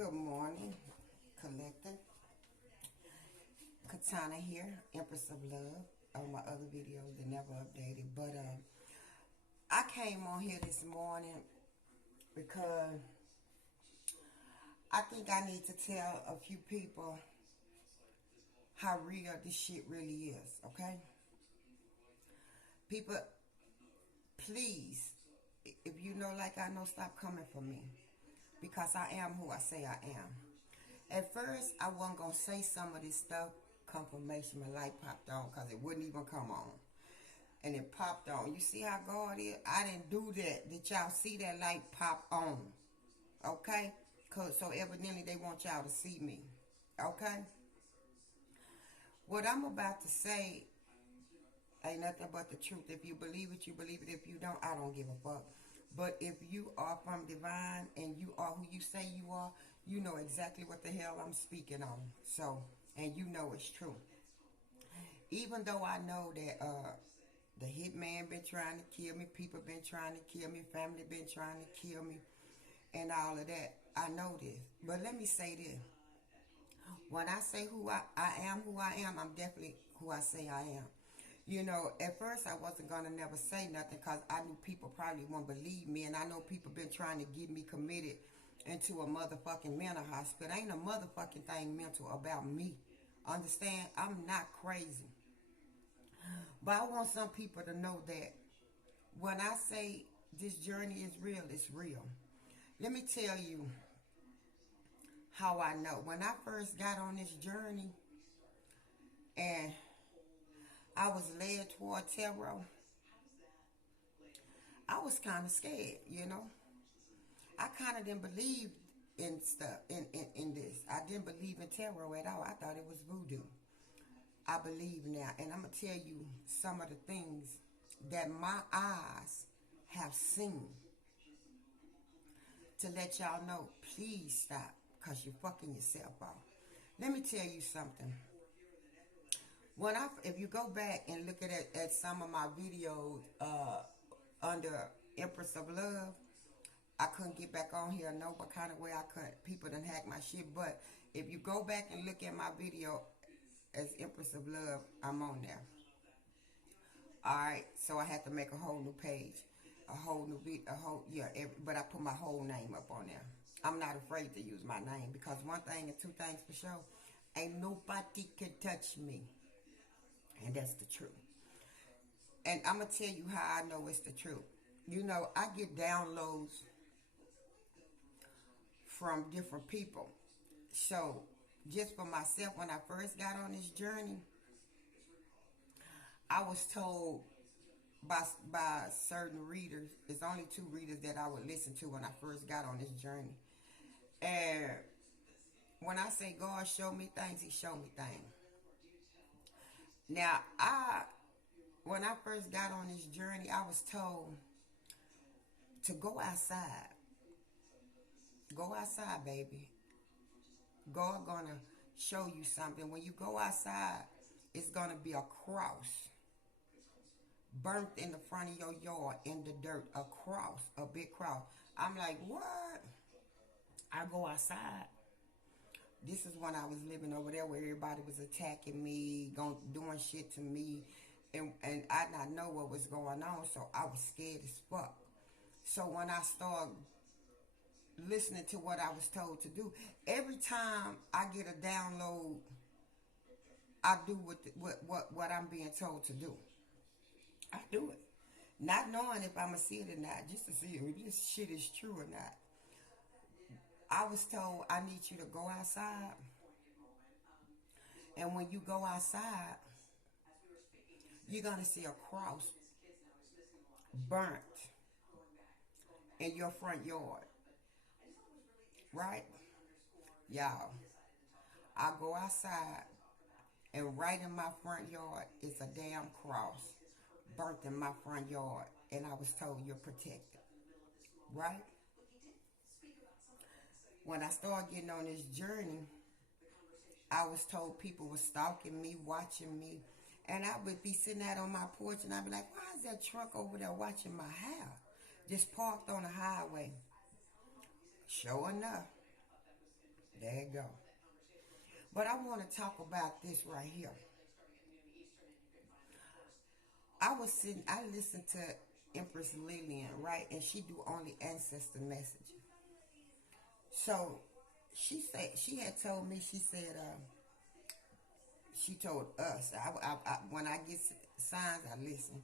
Good morning, Collective. Katana here, Empress of Love. On my other videos, they never updated. But I came on here this morning because I think I need to tell a few people how real this shit really is, okay? People, please, if you know like I know, stop coming for me. Because I am who I say I am. At first, I wasn't going to say some of this stuff. Confirmation, my light popped on because it wouldn't even come on. And it popped on. You see how God is? I didn't do that. Did y'all see that light pop on? Okay? So evidently they want y'all to see me. Okay? What I'm about to say ain't nothing but the truth. If you believe it, you believe it. If you don't, I don't give a fuck. But if you are from divine and you are who you say you are, you know exactly what the hell I'm speaking on. So, and you know it's true. Even though I know that the hitman been trying to kill me, people been trying to kill me, family been trying to kill me, and all of that, I know this. But let me say this. When I say who I am, I'm definitely who I say I am. You know, at first I wasn't going to never say nothing because I knew people probably won't believe me. And I know people been trying to get me committed into a motherfucking mental hospital. Ain't a motherfucking thing mental about me. Understand? I'm not crazy. But I want some people to know that when I say this journey is real, it's real. Let me tell you how I know. When I first got on this journey and I was led toward tarot, I was kind of scared, you know. I kind of didn't believe in stuff, in this. I didn't believe in tarot at all. I thought it was voodoo. I believe now. And I'm going to tell you some of the things that my eyes have seen to let y'all know, please stop, because you're fucking yourself off. Let me tell you something. If you go back and look at some of my videos under Empress of Love, I couldn't get back on here no what kind of way I could. People done hack my shit. But if you go back and look at my video as Empress of Love, I'm on there. Alright, so I had to make a whole new page. A whole new video, but I put my whole name up on there. I'm not afraid to use my name because one thing and two things for sure, ain't nobody can touch me. And that's the truth. And I'm going to tell you how I know it's the truth. You know, I get downloads from different people. So, just for myself, when I first got on this journey, I was told by certain readers, it's only 2 readers that I would listen to when I first got on this journey. And when I say God showed me things, He showed me things. Now, when I first got on this journey, I was told to go outside. Go outside, baby. God gonna show you something. When you go outside, it's gonna be a cross burnt in the front of your yard in the dirt. A cross, a big cross. I'm like, what? I go outside. This is when I was living over there where everybody was attacking me, doing shit to me. And I did not know what was going on, so I was scared as fuck. So when I started listening to what I was told to do, every time I get a download, I do what I'm being told to do. I do it. Not knowing if I'm going to see it or not, just to see if this shit is true or not. I was told I need you to go outside. And when you go outside, you're going to see a cross burnt in your front yard. Right? Y'all, I go outside and right in my front yard is a damn cross burnt in my front yard. And I was told you're protected. Right? When I started getting on this journey, I was told people were stalking me, watching me. And I would be sitting out on my porch and I'd be like, why is that truck over there watching my house? Just parked on the highway. Sure enough, There you go. But I want to talk about this right here. I listened to Empress Lillian, right? And she do only ancestor messages. So she had told me, she said, she told us, when I get signs, I listen.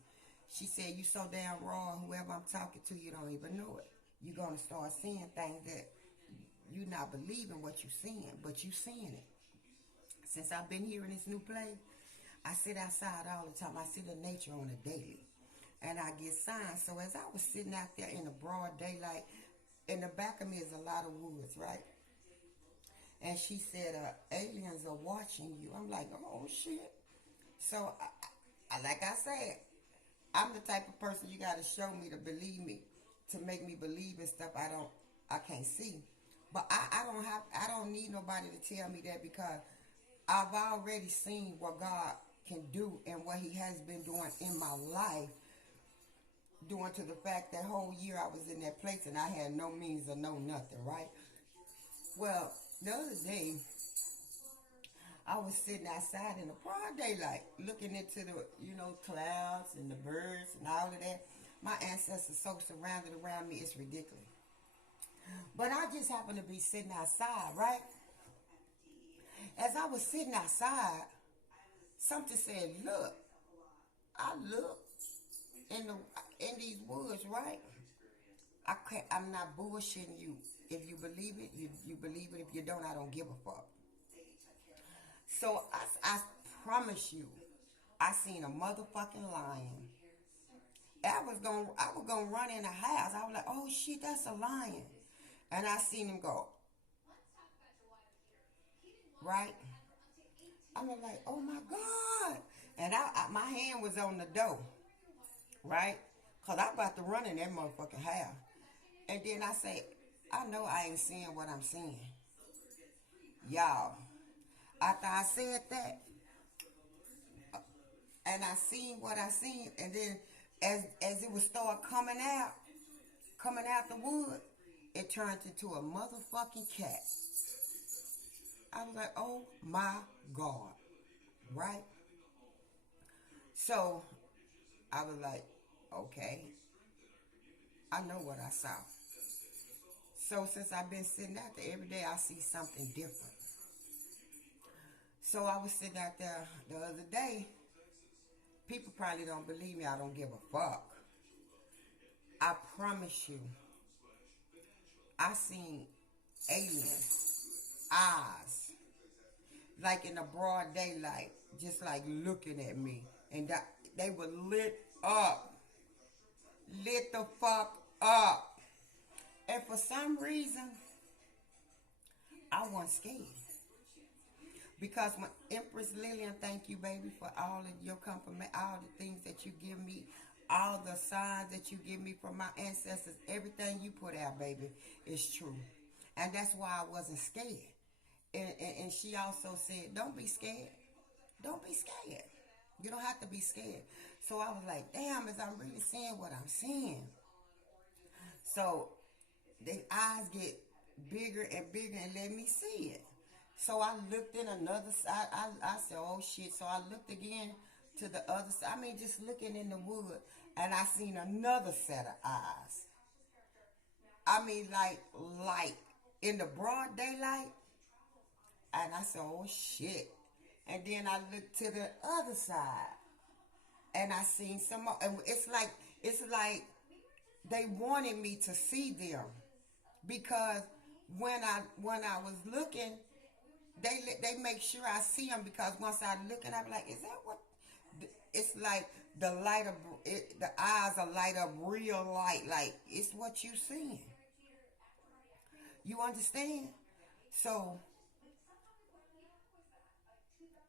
She said, you so damn raw, whoever I'm talking to, you don't even know it. You're going to start seeing things that you not believing what you seeing, but you seeing it. Since I've been here in this new place, I sit outside all the time. I see the nature on a daily. And I get signs. So as I was sitting out there in the broad daylight, in the back of me is a lot of woods, right? And she said, aliens are watching you. I'm like, oh shit. So, like I said, I'm the type of person you got to show me to believe me, to make me believe in stuff I can't see. But I don't need nobody to tell me that, because I've already seen what God can do and what He has been doing in my life, doing to the fact that whole year I was in that place and I had no means of no nothing, right? Well, the other day, I was sitting outside in the broad daylight, looking into the, clouds and the birds and all of that. My ancestors so surrounded around me, it's ridiculous. But I just happened to be sitting outside, right? As I was sitting outside, something said, look. I looked in these woods, right? I'm not bullshitting you. If you believe it, you believe it. If you don't, I don't give a fuck. So I promise you, I seen a motherfucking lion. I was gonna run in the house. I was like, oh shit, that's a lion. And I seen him go, right? I was like, oh my God. And my hand was on the door, right? Because I'm about to run in that motherfucking house. And then I say, I know I ain't seeing what I'm seeing. Y'all, after I said that, and I seen what I seen, and then as it would start coming out the wood, it turned into a motherfucking cat. I was like, oh my God, right? So I was like, okay, I know what I saw. So since I've been sitting out there, every day I see something different. So I was sitting out there the other day. People probably don't believe me. I don't give a fuck. I promise you, I seen aliens, eyes, like in the broad daylight, just like looking at me. And they were lit the fuck up. And for some reason, I wasn't scared. Because when Empress Lillian, thank you, baby, for all of your compliment, all the things that you give me, all the signs that you give me from my ancestors, everything you put out, baby, is true. And that's why I wasn't scared. And she also said, don't be scared. Don't be scared. You don't have to be scared. So I was like, damn, is I'm really seeing what I'm seeing? So the eyes get bigger and bigger and let me see it. So I looked in another side. I said, oh shit. So I looked again to the other side. I mean, just looking in the wood. And I seen another set of eyes. I mean, like in the broad daylight. And I said, oh shit. And then I looked to the other side. And I seen some more. And it's like they wanted me to see them. Because when I was looking, they make sure I see them, because once I look and I'm like, is that what? It's like the light of it, the eyes are light up real light, like it's what you seeing. You understand? So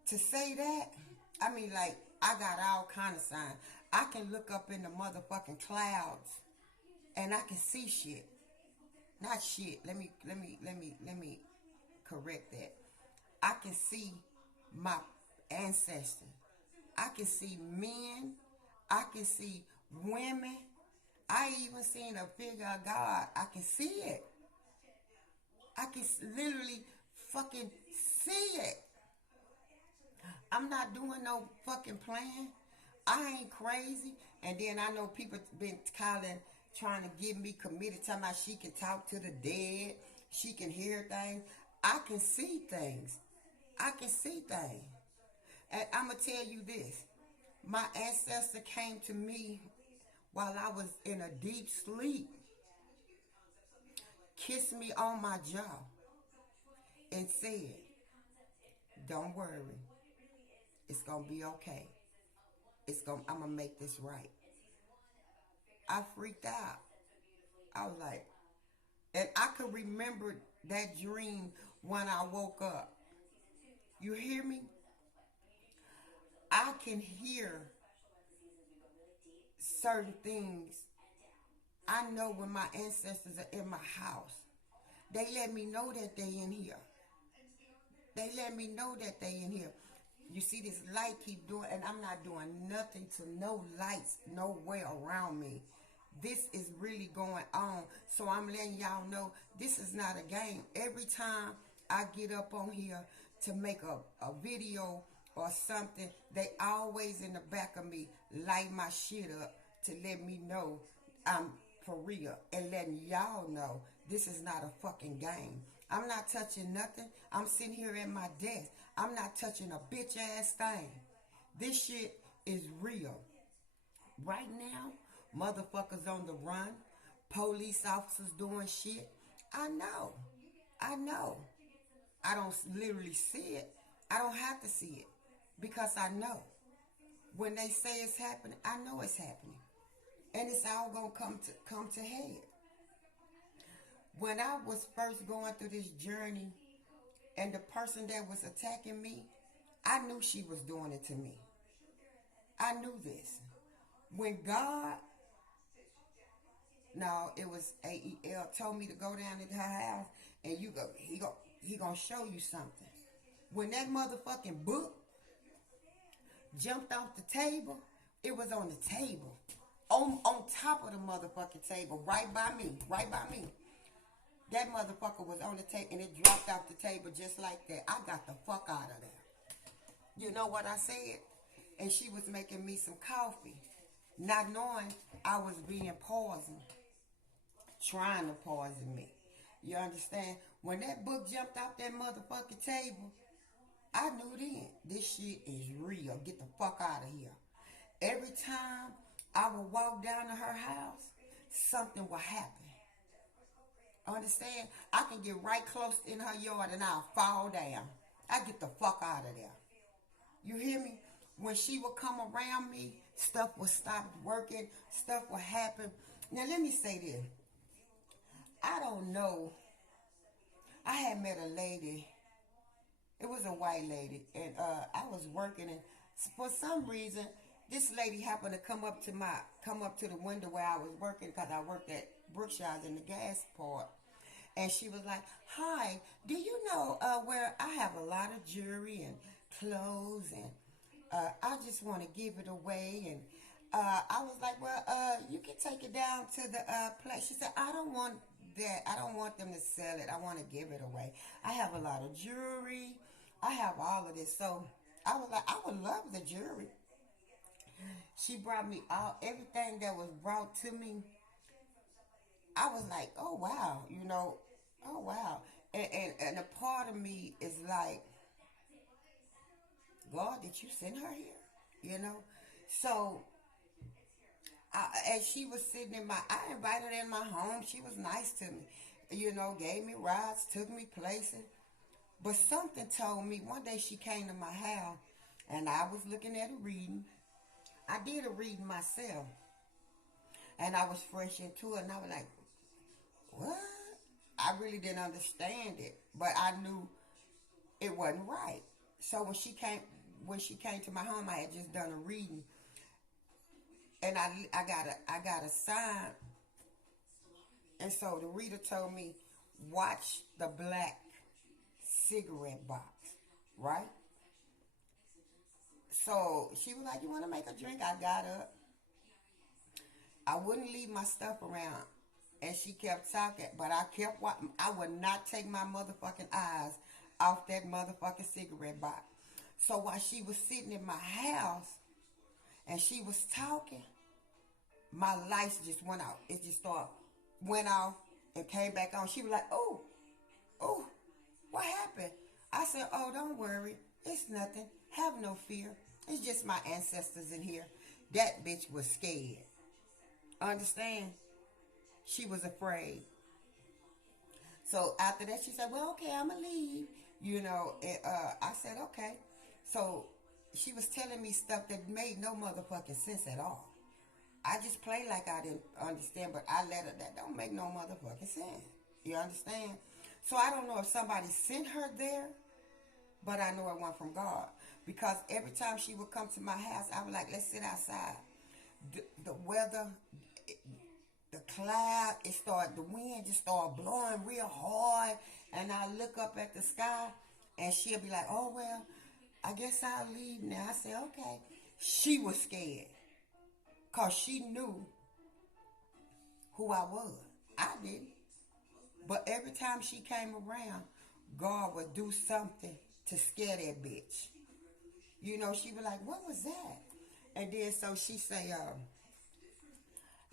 to say that, I mean, like I got all kind of signs. I can look up in the motherfucking clouds, and I can see shit. Not shit. Let me correct that. I can see my ancestors. I can see men. I can see women. I even seen a figure of God. I can see it. I can literally fucking see it. I'm not doing no fucking plan. I ain't crazy. And then I know people been calling, trying to get me committed, talking about she can talk to the dead, she can hear things. I can see things. I can see things. And I'm going to tell you this. My ancestor came to me while I was in a deep sleep, kissed me on my jaw, and said, don't worry. It's going to be okay. I'm going to make this right. I freaked out. I was like, and I could remember that dream when I woke up. You hear me? I can hear certain things. I know when my ancestors are in my house. They let me know that they in here. They let me know that they in here. You see this light keep doing, and I'm not doing nothing to no lights nowhere around me. This is really going on. So I'm letting y'all know this is not a game. Every time I get up on here to make a video or something, they always in the back of me light my shit up to let me know I'm for real and letting y'all know this is not a fucking game. I'm not touching nothing. I'm sitting here at my desk. I'm not touching a bitch ass thing. This shit is real. Right now, motherfuckers on the run, police officers doing shit. I know. I know. I don't literally see it. I don't have to see it because I know. When they say it's happening, I know it's happening. And it's all going to come to head. When I was first going through this journey and the person that was attacking me, I knew she was doing it to me. I knew this. When God, no, it was AEL, told me to go down to her house and he gonna show you something. When that motherfucking book jumped off the table, it was on the table. On top of the motherfucking table, right by me. That motherfucker was on the table and it dropped off the table just like that. I got the fuck out of there. You know what I said? And she was making me some coffee, not knowing I was being poisoned, trying to poison me. You understand? When that book jumped off that motherfucking table, I knew then, this shit is real. Get the fuck out of here. Every time I would walk down to her house, something would happen. Understand? I can get right close in her yard and I'll fall down. I get the fuck out of there. You hear me? When she would come around me, stuff would stop working, stuff would happen. Now let me say this. I don't know. I had met a lady. It was a white lady, and I was working, and for some reason, this lady happened to come up to the window where I was working because I worked at Brookshire's in the gas part. And she was like, hi, do you know where I have a lot of jewelry and clothes and I just want to give it away. And I was like, well, you can take it down to the place. She said, I don't want that. I don't want them to sell it. I want to give it away. I have a lot of jewelry. I have all of this. So I was like, I would love the jewelry. She brought me everything that was brought to me. I was like, oh, wow, oh, wow. And a part of me is like, God, did you send her here? So, as she was sitting I invited her in my home. She was nice to me, gave me rides, took me places. But something told me, one day she came to my house, and I was looking at a reading. I did a reading myself, and I was fresh into it, and I was like, what? I really didn't understand it, but I knew it wasn't right. So when she came to my home, I had just done a reading, and I got a sign, and so the reader told me, watch the black cigarette box, right? So she was like, you want to make a drink? I got up. I wouldn't leave my stuff around. And she kept talking, but I would not take my motherfucking eyes off that motherfucking cigarette box. So while she was sitting in my house and she was talking, my lights just went out. It just started, went off and came back on. She was like, oh, oh, what happened? I said, oh, don't worry. It's nothing. Have no fear. It's just my ancestors in here. That bitch was scared. Understand? She was afraid. So after that, she said, well, okay, I'm going to leave. You know, and, I said, okay. So she was telling me stuff that made no motherfucking sense at all. I just played like I didn't understand, but I let her, that don't make no motherfucking sense. You understand? So I don't know if somebody sent her there, but I know it went from God. Because every time she would come to my house, I was like, let's sit outside. The weather, the cloud, the wind just started blowing real hard. And I look up at the sky, and she'll be like, oh, well, I guess I'll leave now. I said, okay. She was scared. Because she knew who I was. I didn't. But every time she came around, God would do something to scare that bitch. You know, she was like, what was that? And then so she say,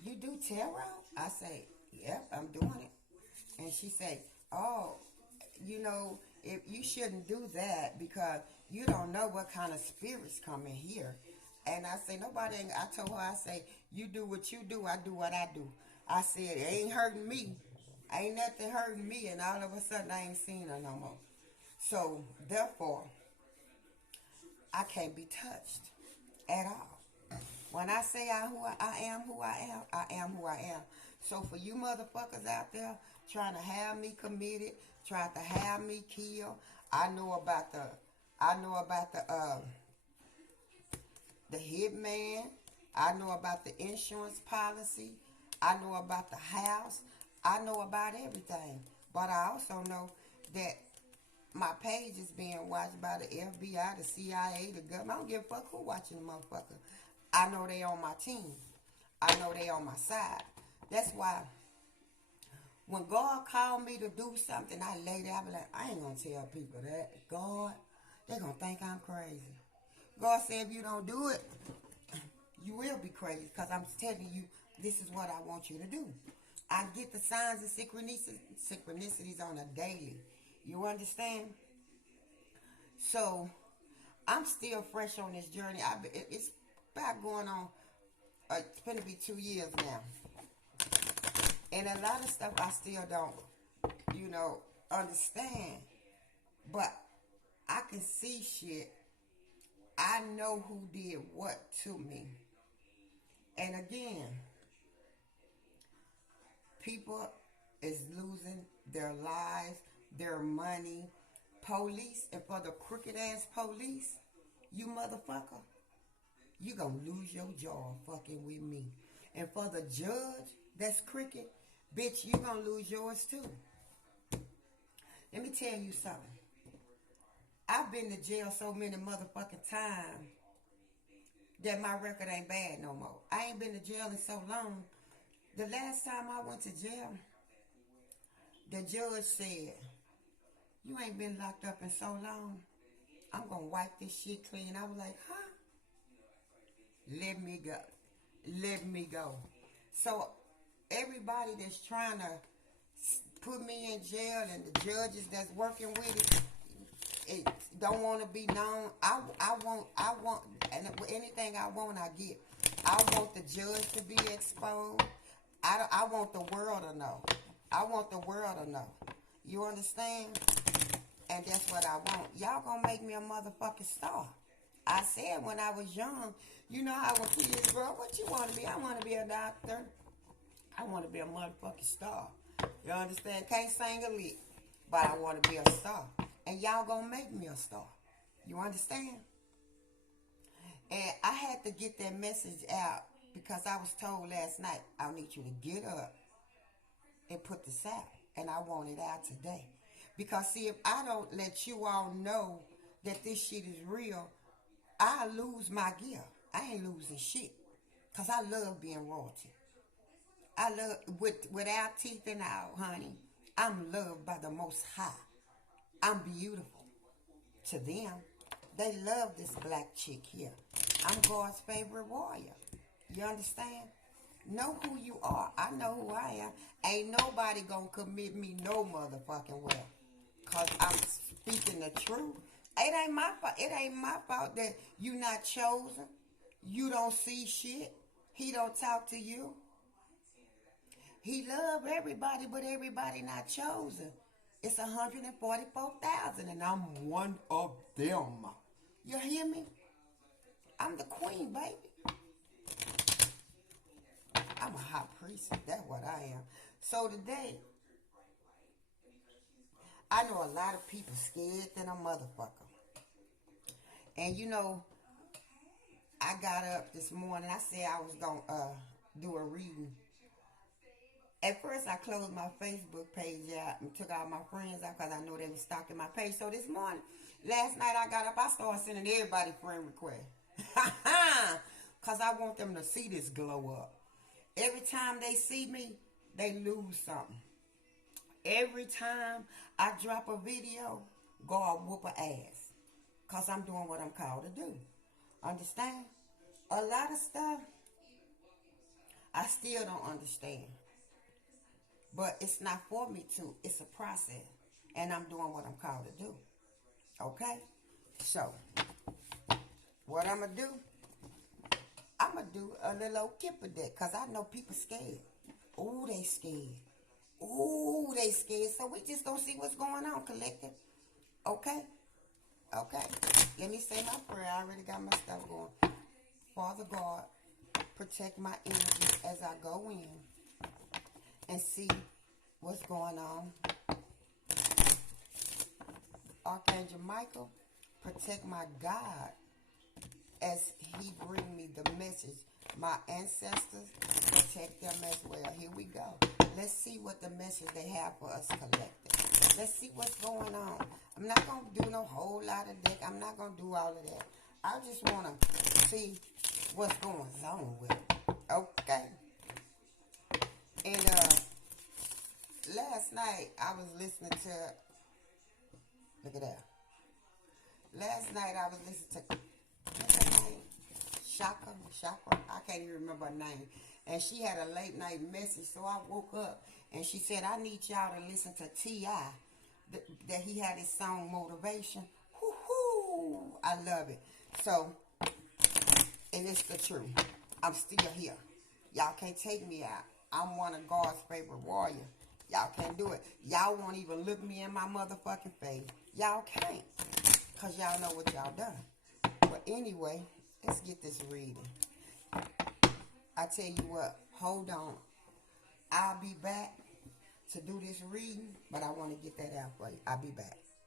you do tarot? I say, yep, I'm doing it. And she say, oh, you know, if you shouldn't do that because you don't know what kind of spirits come in here. And I say, nobody ain't, I told her, I say, you do what you do, I do what I do. I said, it ain't hurting me. Ain't nothing hurting me. And all of a sudden, I ain't seen her no more. So, therefore, I can't be touched at all. When I say I am who I am, I am who I am. So for you motherfuckers out there trying to have me committed, trying to have me killed, I know about the hitman. I know about the insurance policy. I know about the house. I know about everything. But I also know that my page is being watched by the FBI, the CIA, the government. I don't give a fuck who watching the motherfucker. I know they on my team. I know they on my side. That's why when God called me to do something, I lay there, I be like, I ain't gonna tell people that. God, they gonna think I'm crazy. God said if you don't do it, you will be crazy because I'm telling you this is what I want you to do. I get the signs and synchronicities on a daily. You understand? So, I'm still fresh on this journey. It's about going on, it's going to be 2 years now. And a lot of stuff I still don't, understand. But I can see shit. I know who did what to me. And again, people is losing their lives, their money. Police, and for the crooked ass police, you motherfucker, you gonna lose your jaw fucking with me. And for the judge that's crooked, bitch, you gonna lose yours too. Let me tell you something. I've been to jail so many motherfucking times that my record ain't bad no more. I ain't been to jail in so long. The last time I went to jail, the judge said, you ain't been locked up in so long. I'm going to wipe this shit clean. I was like, huh? Let me go. Let me go. So everybody that's trying to put me in jail and the judges that's working with it don't want to be known. I want, and anything I want, I get. I want the judge to be exposed. I want the world to know. I want the world to know. You understand? And that's what I want. Y'all gonna make me a motherfucking star. I said when I was young, you know how when kids grow, what you want to be? I want to be a doctor. I want to be a motherfucking star. You understand? Can't sing a lick, but I want to be a star. And y'all gonna make me a star. You understand? And I had to get that message out because I was told last night, I need you to get up and put this out. And I want it out today. Because see, if I don't let you all know that this shit is real, I lose my gift. I ain't losing shit. Because I love being royalty. I love, without teeth and all, honey, I'm loved by the Most High. I'm beautiful to them. They love this black chick here. I'm God's favorite warrior. You understand? Know who you are. I know who I am. Ain't nobody gonna commit me no motherfucking well. Cause I'm speaking the truth. It ain't my fault. It ain't my fault that you not chosen. You don't see shit. He don't talk to you. He love everybody, but everybody not chosen. It's 144,000, and I'm one of them. You hear me? I'm the queen, baby. I'm a high priest. That's what I am. So today, I know a lot of people scared than a motherfucker. And you know, I got up this morning. I said I was going to do a reading. At first, I closed my Facebook page out and took all my friends out because I know they were stalking my page. So this morning, last night I got up, I started sending everybody friend requests. Because I want them to see this glow up. Every time they see me, they lose something. Every time I drop a video, God whoop a ass. Because I'm doing what I'm called to do. Understand? A lot of stuff, I still don't understand. But it's not for me to. It's a process. And I'm doing what I'm called to do. Okay? So, what I'm going to do, I'm going to do a little old kipper deck. Because I know people scared. Ooh, they scared. Ooh, they scared. So we just going to see what's going on, collective. Okay? Okay. Let me say my prayer. I already got my stuff going. Father God, protect my energy as I go in and see what's going on. Archangel Michael, protect my God as he bring me the message. My ancestors, protect them as well. Here we go. Let's see what the message they have for us collective. Let's see what's going on. I'm not going to do no whole lot of deck. I'm not going to do all of that. I just want to see what's going on with it. Okay. And last night I was listening to, look at that. Last night I was listening to, what's her name? Shaka, I can't even remember her name. And she had a late night message, so I woke up and she said, I need y'all to listen to T.I. That he had his song Motivation. Woo-hoo! I love it. So, and it's the truth. I'm still here. Y'all can't take me out. I'm one of God's favorite warriors. Y'all can't do it. Y'all won't even look me in my motherfucking face. Y'all can't. Because y'all know what y'all done. But anyway, let's get this reading. I tell you what, hold on. I'll be back to do this reading, but I want to get that out for you. I'll be back.